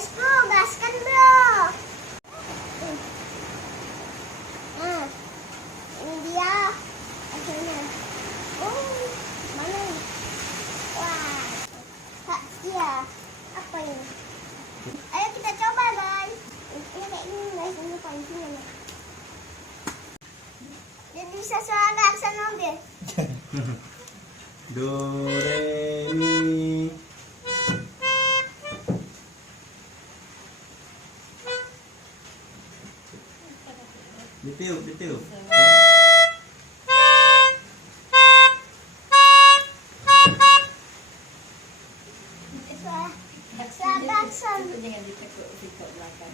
Guys bro, gaskan bro. Nah, ini dia hasilnya. Oh, mana ini? Wah, kak dia apa ini? Ayo kita coba guys. Ini kayak gini guys, ini pancinya. Dia bisa suara aksen mobil. Do, re, mi. Ditiup, ditiup. Suara aksen. Jangan ditekuk belakang.